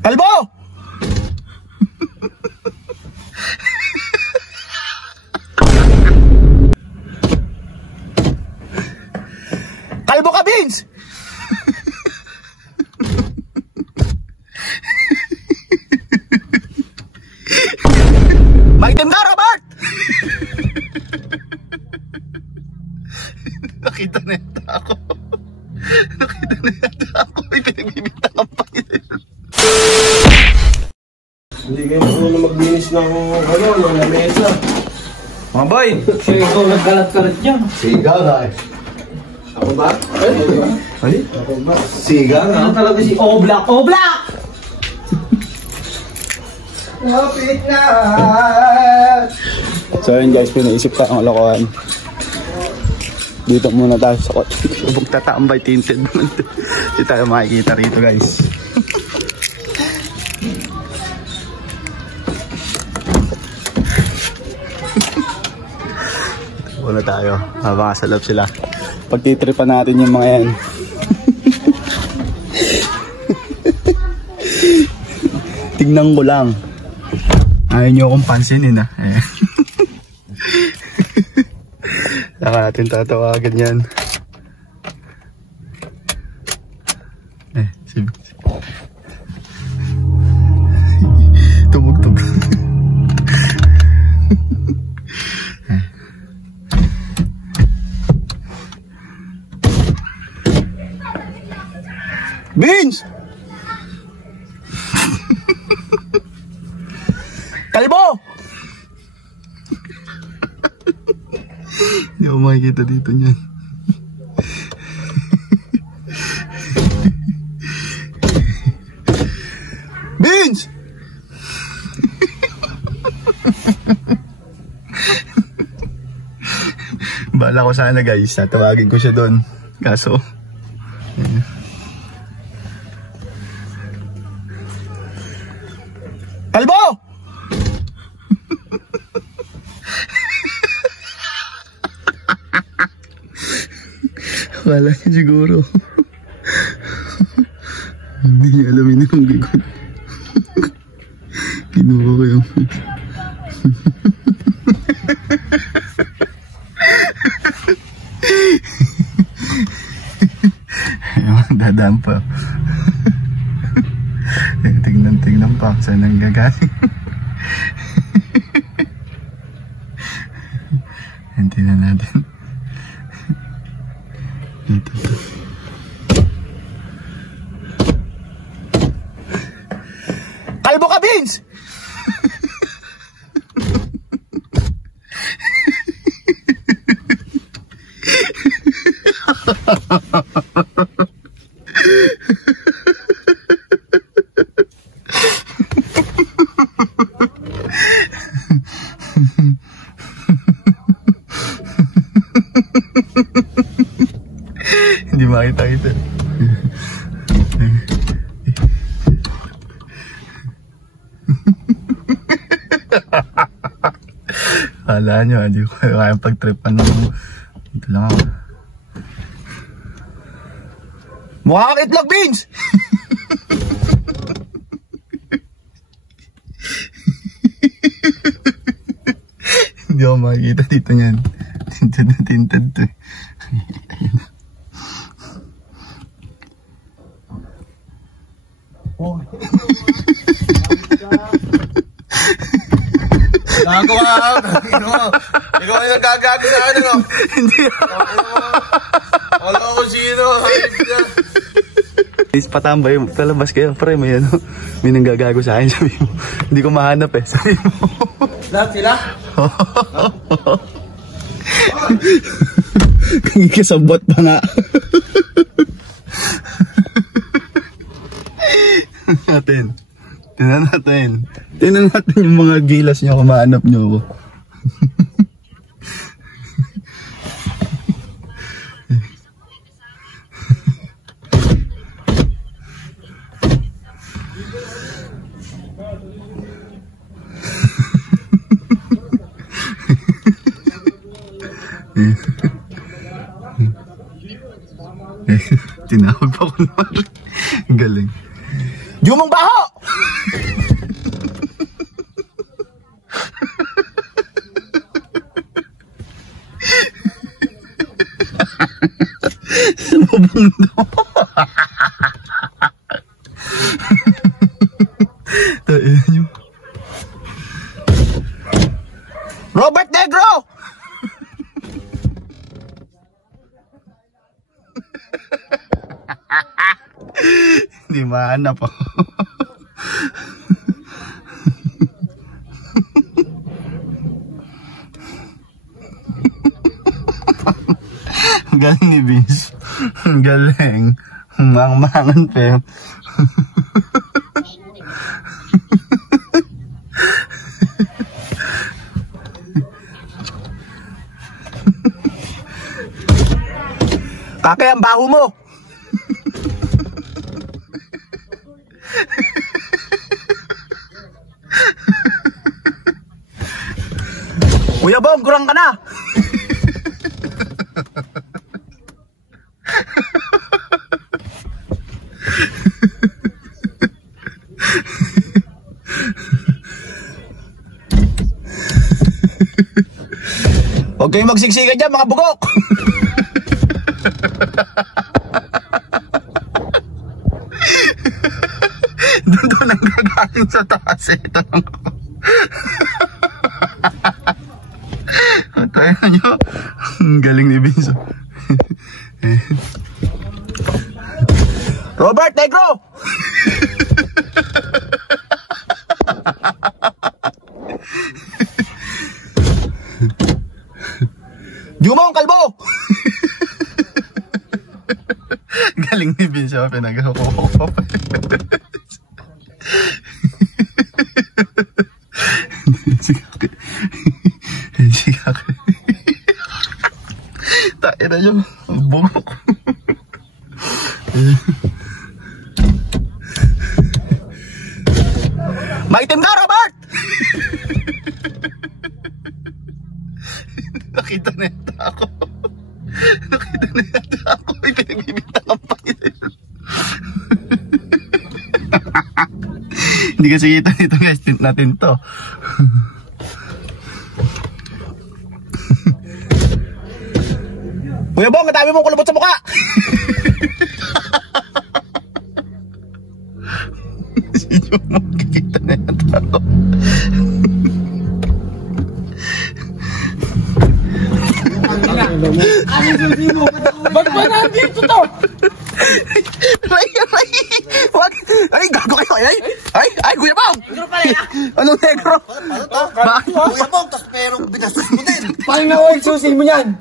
Kalbo! Kalbo ka, Vince! Maitim ka, Robert! Nakita na yata ako. Nakita na yata ako. May pinagbibintang pa yun. Hindi kayo marunong maglinis ng ng lamesa. Mga boy! Siya ikaw nagkalat-kalat dyan. Siga na eh. Ako ba? Ay? Ako ba? Siga na? Ano talaga si Oblak? Oblak! Lapit na! So yun guys, pinaisip ka ang lokohan. Dito muna tayo sa kotse. Subog tatambay, tinted naman. Hindi tayo makikita rito guys. Muna tayo, habang sa loob sila. Pagtitripan natin yung mga yan. Tignan ko lang. Ayaw nyo akong pansinin ah. Saka natin tatawagan yan. Tumugtog. Vince! Kalbo! Hindi ako makikita dito niyan. Vince! Bala ko sana guys, tatawagin ko siya doon. Kaso Kalbo! Wala niya siguro. Hindi niya alam yun yung gigot. Kinuha ko yung dadaan pa. Tignan pa saan ang gagaling. Hintay na natin. Ito. Kalbo ka, Vince! Hindi makita kita. Kala nyo, hindi ko kaya pagtripan ng... Ito lang ako. Mukha kang itlog, Vince! Hindi ako makikita dito niyan. Tinted na tinted to eh. Oh. Nagawa ako. Ikaw ay nagagago na ano. Hindi. Wala ko sino. Patambay, talabas kayo. Pre, may ano. May nanggagago sa akin. Sabi mo. Hindi ko mahanap eh. Sabi mo. Lahat sila? Kagikasabot pa nga. Natin. Tingnan natin yung mga gilas nyo kung mahanap nyo ako. Tinawag pa ko naman. Galing. Jumong baho! Sumubundo. Tayo nyo. Robert Negro! Hindi mahanap po. Galing ni Vince. Galing. Mang-mangan pa. Kakay ang baho mo. Kuya Bong, kurang ka na. Huwag kayong magsiksikan dyan, mga bugok. Doon ang gagaling sa taas. Ito lang ako. Tayo nyo. Galing ni Vince. Robert Negro! Jumong Kalbo! Galing ni Vince. Pinag-ako. Tayo na yun. Bumok. Maitim ka, Robert! Nakita na yata ako. Nakita na yata ako. May pinagbibintang ang pangit. Hindi kasi kita nito guys. Tint natin to. Kuya Bong, ang dami mong kulubot sa mukha. Sino mo kikita na yata ako. Ba't ba nandito to? Ay, gago kayo. Ay, Kuya Bong. Negro pala yan. Anong negro? Kuya Bong, tas pero binastos mo din. Paano na susin mo yan?